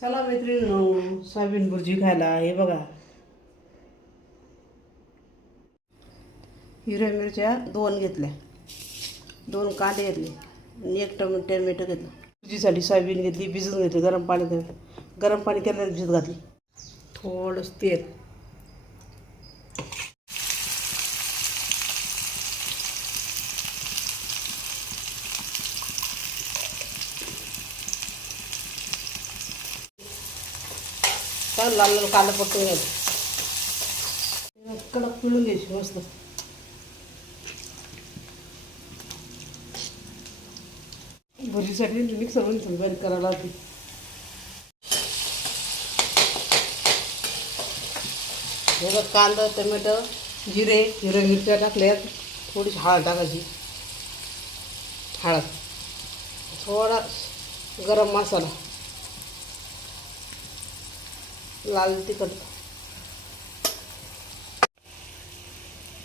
चला मैत्रिणींनो, सोयाबीन भुर्जी खायला. हे बघा, हिरव्या मिरच्या 2 घेतल्या, 2 कांदे घेतले आणि 1 टोमॅटो घेतलं. भुर्जीसाठी सोयाबीन घेतली, भिजवून घेतली. गरम पाणी केल्यावर भिजत घातली. थोडंसं तेल, लाल लाल कांदा परतून घ्यायचं. कडक पिळून घ्यायची मस्त. भुर्जीसाठी मिक्सरमध्ये बारीक करायला लागते. हे बघ, कांदा, टोमॅटो, जिरे, हिरव्या मिरच्या टाकल्यात. थोडीशी हळद टाकायची, हळद, थोडा गरम मसाला, लाल तिखट,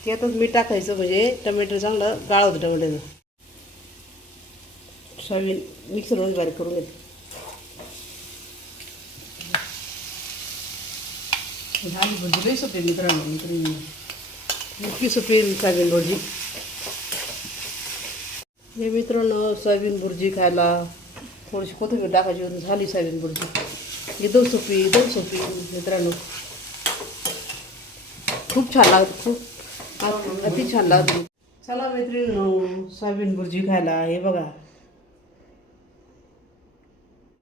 त्यातच मीठ टाकायचं म्हणजे टोमॅटो चांगलं गाळ होतं. टोमॅटोचं सोयाबीन मिक्सरमध्ये बारीक करून घेते. झाली भुर्जी, लई सोपी मित्रांनो. इतकी सोपी सोयाबीन भुर्जी. हे मित्रांनो, सोयाबीन भुर्जी खायला थोडीशी कोथिंबीर टाकायची. झाली सोयाबीन भुर्जी. एकदम सोपी मित्रांनो. खूप छान लागते, खूप अति छान लागते. चला मैत्रिणींनो, सोयाबीन भुर्जी खायला. हे बघा,